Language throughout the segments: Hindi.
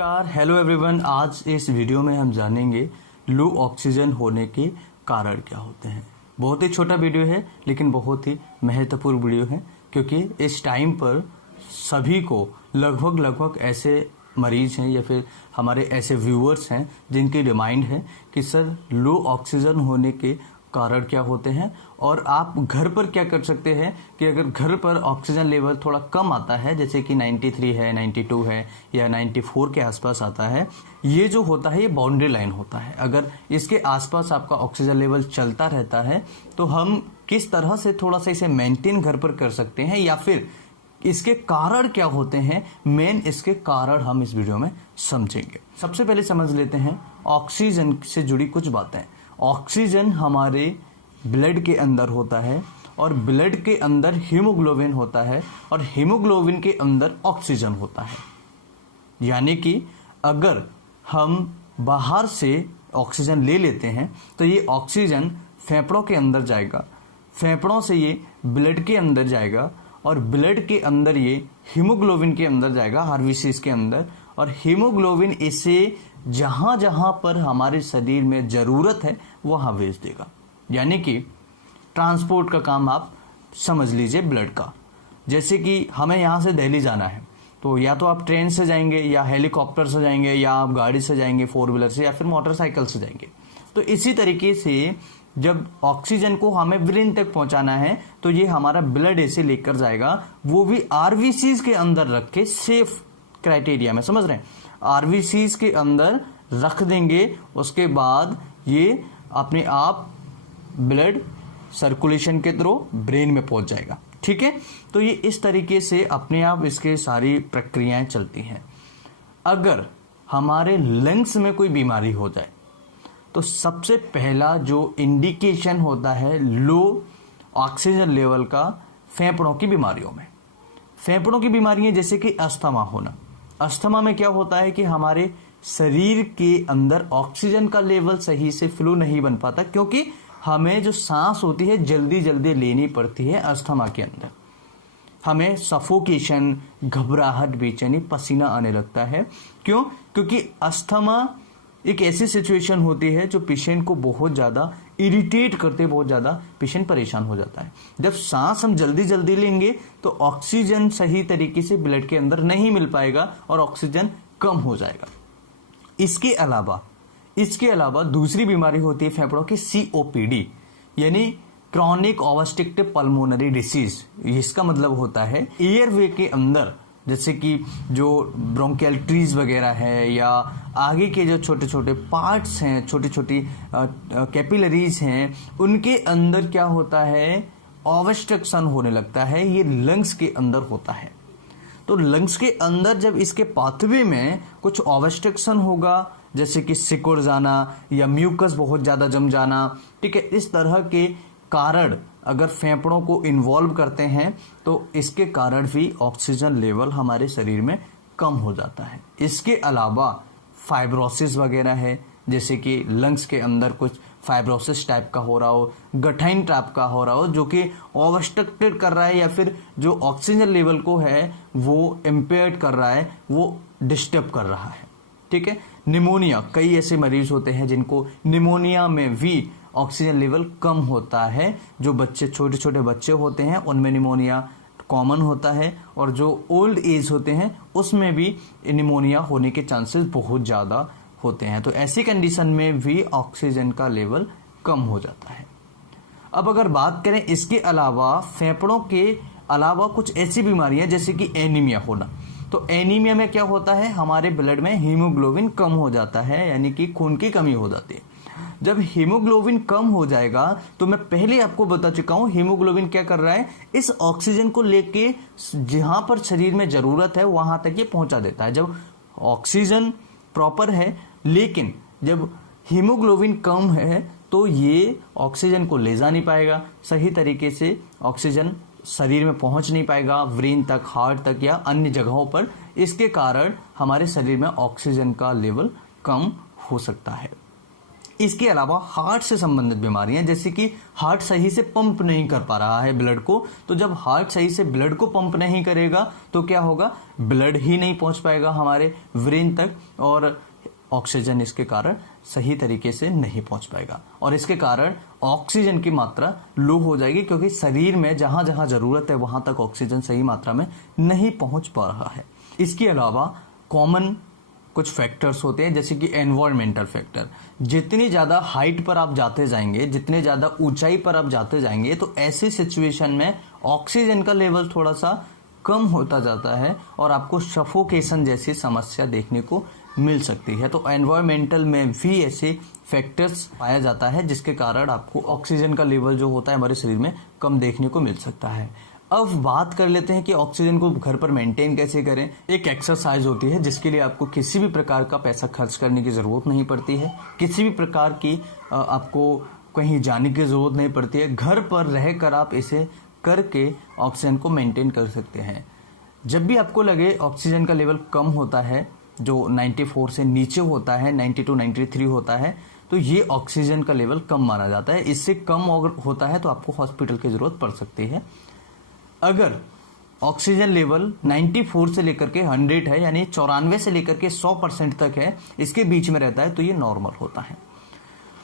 नमस्कार, हेलो एवरीवन। आज इस वीडियो में हम जानेंगे लो ऑक्सीजन होने के कारण क्या होते हैं। बहुत ही छोटा वीडियो है लेकिन बहुत ही महत्वपूर्ण वीडियो है, क्योंकि इस टाइम पर सभी को लगभग ऐसे मरीज हैं या फिर हमारे ऐसे व्यूअर्स हैं जिनकी डिमांड है कि सर लो ऑक्सीजन होने के कारण क्या होते हैं और आप घर पर क्या कर सकते हैं कि अगर घर पर ऑक्सीजन लेवल थोड़ा कम आता है, जैसे कि 93 है, 92 है या 94 के आसपास आता है, ये जो होता है ये बाउंड्री लाइन होता है। अगर इसके आसपास आपका ऑक्सीजन लेवल चलता रहता है तो हम किस तरह से थोड़ा सा इसे मेंटेन घर पर कर सकते हैं या फिर इसके कारण क्या होते हैं, मेन इसके कारण हम इस वीडियो में समझेंगे। सबसे पहले समझ लेते हैं ऑक्सीजन से जुड़ी कुछ बातें। ऑक्सीजन हमारे ब्लड के अंदर होता है और ब्लड के अंदर हीमोग्लोबिन होता है और हीमोग्लोबिन के अंदर ऑक्सीजन होता है। यानी कि अगर हम बाहर से ऑक्सीजन ले लेते हैं तो ये ऑक्सीजन फेफड़ों के अंदर जाएगा, फेफड़ों से ये ब्लड के अंदर जाएगा और ब्लड के अंदर ये हीमोग्लोबिन के अंदर जाएगा, आरबीसीज के अंदर, और हीमोग्लोबिन इसे जहां जहां पर हमारे शरीर में जरूरत है वहां भेज देगा। यानी कि ट्रांसपोर्ट का काम आप समझ लीजिए ब्लड का। जैसे कि हमें यहां से दिल्ली जाना है तो या तो आप ट्रेन से जाएंगे या हेलीकॉप्टर से जाएंगे या आप गाड़ी से जाएंगे, 4 व्हीलर से या फिर मोटरसाइकिल से जाएंगे। तो इसी तरीके से जब ऑक्सीजन को हमें ब्रेन तक पहुंचाना है तो ये हमारा ब्लड ऐसे लेकर जाएगा, वो भी आरबीसीज के अंदर रख के सेफ क्राइटेरिया में, समझ रहे हैं, आरबीसीज के अंदर रख देंगे। उसके बाद ये अपने आप ब्लड सर्कुलेशन के थ्रू ब्रेन में पहुंच जाएगा। ठीक है, तो ये इस तरीके से अपने आप इसके सारी प्रक्रियाएं चलती हैं। अगर हमारे लंग्स में कोई बीमारी हो जाए तो सबसे पहला जो इंडिकेशन होता है लो ऑक्सीजन लेवल का फेफड़ों की बीमारियों में। फेफड़ों की बीमारियां जैसे कि अस्थमा होना। अस्थमा में क्या होता है कि हमारे शरीर के अंदर ऑक्सीजन का लेवल सही से फ्लो नहीं बन पाता, क्योंकि हमें जो सांस होती है जल्दी जल्दी लेनी पड़ती है। अस्थमा के अंदर हमें सफोकेशन, घबराहट, बेचैनी, पसीना आने लगता है। क्यों? क्योंकि अस्थमा एक ऐसी सिचुएशन होती है जो पेशेंट को बहुत ज़्यादा इरिटेट करते, बहुत ज़्यादा पेशेंट परेशान हो जाता है। जब सांस हम जल्दी जल्दी लेंगे तो ऑक्सीजन सही तरीके से ब्लड के अंदर नहीं मिल पाएगा और ऑक्सीजन कम हो जाएगा। इसके अलावा दूसरी बीमारी होती है फेफड़ों की COPD, यानी क्रॉनिक ऑब्स्ट्रक्टिव पल्मोनरी डिसीज। इसका मतलब होता है एयरवे के अंदर, जैसे कि जो ब्रोंकियल ट्रीज वगैरह है या आगे के जो छोटे छोटे पार्ट्स हैं, छोटी छोटी कैपिलरीज हैं, उनके अंदर क्या होता है, ऑब्स्ट्रक्शन होने लगता है। ये लंग्स के अंदर होता है। तो लंग्स के अंदर जब इसके पाथवे में कुछ ऑब्स्ट्रक्शन होगा, जैसे कि सिकुड़ जाना या म्यूकस बहुत ज़्यादा जम जाना, ठीक है, इस तरह के कारण अगर फेफड़ों को इन्वॉल्व करते हैं तो इसके कारण भी ऑक्सीजन लेवल हमारे शरीर में कम हो जाता है। इसके अलावा फाइब्रोसिस वगैरह है, जैसे कि लंग्स के अंदर कुछ फाइब्रोसिस टाइप का हो रहा हो, गठाइन टाइप का हो रहा हो, जो कि ऑब्स्ट्रक्टेड कर रहा है या फिर जो ऑक्सीजन लेवल को है वो इम्पेयर्ड कर रहा है, वो डिस्टर्ब कर रहा है। ठीक है, निमोनिया, कई ऐसे मरीज होते हैं जिनको निमोनिया में भी ऑक्सीजन लेवल कम होता है। जो बच्चे, छोटे छोटे बच्चे होते हैं उनमें निमोनिया कॉमन होता है और जो ओल्ड एज होते हैं उसमें भी निमोनिया होने के चांसेस बहुत ज़्यादा होते हैं। तो ऐसी कंडीशन में भी ऑक्सीजन का लेवल कम हो जाता है। अब अगर बात करें इसके अलावा, फेफड़ों के अलावा कुछ ऐसी बीमारियां जैसे कि एनीमिया होना। तो एनीमिया में क्या होता है, हमारे ब्लड में हीमोग्लोबिन कम हो जाता है, यानी कि खून की कमी हो जाती है। जब हीमोग्लोबिन कम हो जाएगा तो मैं पहले आपको बता चुका हूं हीमोग्लोबिन क्या कर रहा है, इस ऑक्सीजन को लेके जहां पर शरीर में जरूरत है वहां तक ये पहुंचा देता है। जब ऑक्सीजन प्रॉपर है लेकिन जब हीमोग्लोबिन कम है तो ये ऑक्सीजन को ले जा नहीं पाएगा, सही तरीके से ऑक्सीजन शरीर में पहुंच नहीं पाएगा, ब्रेन तक, हार्ट तक या अन्य जगहों पर। इसके कारण हमारे शरीर में ऑक्सीजन का लेवल कम हो सकता है। इसके अलावा हार्ट से संबंधित बीमारियां, जैसे कि हार्ट सही से पंप नहीं कर पा रहा है ब्लड को, तो जब हार्ट सही से ब्लड को पंप नहीं करेगा तो क्या होगा, ब्लड ही नहीं पहुंच पाएगा हमारे ब्रेन तक और ऑक्सीजन इसके कारण सही तरीके से नहीं पहुंच पाएगा और इसके कारण ऑक्सीजन की मात्रा लो हो जाएगी, क्योंकि शरीर में जहां जहां जरूरत है वहां तक ऑक्सीजन सही मात्रा में नहीं पहुंच पा रहा है। इसके अलावा कॉमन कुछ फैक्टर्स होते हैं, जैसे कि एनवायरमेंटल फैक्टर। जितनी ज्यादा हाइट पर आप जाते जाएंगे, जितने ज्यादा ऊंचाई पर आप जाते जाएंगे, तो ऐसी सिचुएशन में ऑक्सीजन का लेवल थोड़ा सा कम होता जाता है और आपको सफोकेशन जैसी समस्या देखने को मिल सकती है। तो एनवायरमेंटल में भी ऐसे फैक्टर्स पाया जाता है जिसके कारण आपको ऑक्सीजन का लेवल जो होता है हमारे शरीर में कम देखने को मिल सकता है। अब बात कर लेते हैं कि ऑक्सीजन को घर पर मेंटेन कैसे करें। एक एक्सरसाइज होती है जिसके लिए आपको किसी भी प्रकार का पैसा खर्च करने की जरूरत नहीं पड़ती है, किसी भी प्रकार की आपको कहीं जाने की जरूरत नहीं पड़ती है। घर पर रहकर आप इसे करके ऑक्सीजन को मेंटेन कर सकते हैं। जब भी आपको लगे ऑक्सीजन का लेवल कम होता है, जो 94 से नीचे होता है, 92 93 होता है, तो ये ऑक्सीजन का लेवल कम माना जाता है। इससे कम होता है तो आपको हॉस्पिटल की जरूरत पड़ सकती है। अगर ऑक्सीजन लेवल 94 से लेकर के 100 है, यानी 94 से लेकर के 100% तक है, इसके बीच में रहता है तो ये नॉर्मल होता है।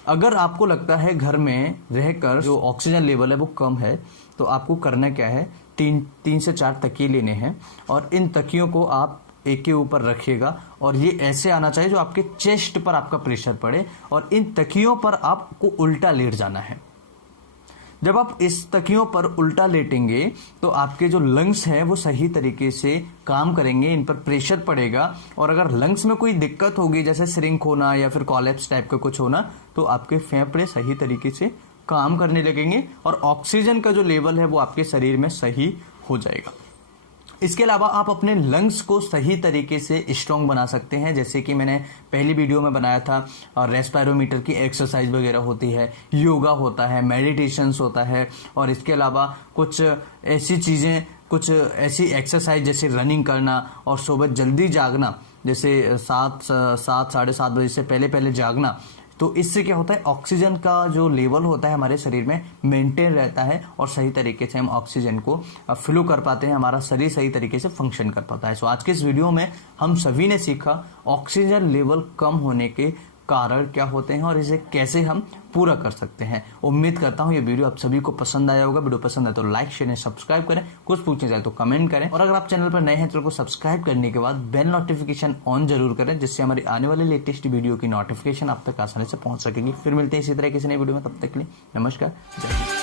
अगर आपको लगता है घर में रहकर जो ऑक्सीजन लेवल है वो कम है, तो आपको करना क्या है, 3 से 4 तकिए लेने हैं और इन तकियों को आप एक के ऊपर रखिएगा और ये ऐसे आना चाहिए जो आपके चेस्ट पर आपका प्रेशर पड़े और इन तकियों पर आपको उल्टा लेट जाना है। जब आप इस तकियों पर उल्टा लेटेंगे तो आपके जो लंग्स हैं वो सही तरीके से काम करेंगे, इन पर प्रेशर पड़ेगा और अगर लंग्स में कोई दिक्कत होगी, जैसे श्रिंक होना या फिर कोलैप्स टाइप का कुछ होना, तो आपके फेफड़े सही तरीके से काम करने लगेंगे और ऑक्सीजन का जो लेवल है वो आपके शरीर में सही हो जाएगा। इसके अलावा आप अपने लंग्स को सही तरीके से स्ट्रांग बना सकते हैं, जैसे कि मैंने पहली वीडियो में बनाया था, और रेस्पिरोमीटर की एक्सरसाइज वगैरह होती है, योगा होता है, मेडिटेशंस होता है और इसके अलावा कुछ ऐसी चीज़ें, कुछ ऐसी एक्सरसाइज जैसे रनिंग करना और सुबह जल्दी जागना, जैसे 7 साढ़े 7 बजे से पहले जागना। तो इससे क्या होता है, ऑक्सीजन का जो लेवल होता है हमारे शरीर में मेंटेन रहता है और सही तरीके से हम ऑक्सीजन को फ्लो कर पाते हैं, हमारा शरीर सही तरीके से फंक्शन कर पाता है। सो आज के इस वीडियो में हम सभी ने सीखा ऑक्सीजन लेवल कम होने के कारण क्या होते हैं और इसे कैसे हम पूरा कर सकते हैं। उम्मीद करता हूं ये वीडियो आप सभी को पसंद आया होगा। वीडियो पसंद आए तो लाइक शेयर सब्सक्राइब करें, कुछ पूछना चाहे तो कमेंट करें और अगर आप चैनल पर नए हैं तो सब्सक्राइब करने के बाद बेल नोटिफिकेशन ऑन जरूर करें, जिससे हमारी आने वाले लेटेस्ट वीडियो की नोटिफिकेशन आप तक आसानी से पहुंच सकेगी। फिर मिलते हैं इसी तरह किसी नई वीडियो में, तब तक के लिए नमस्कार, जय हिंद।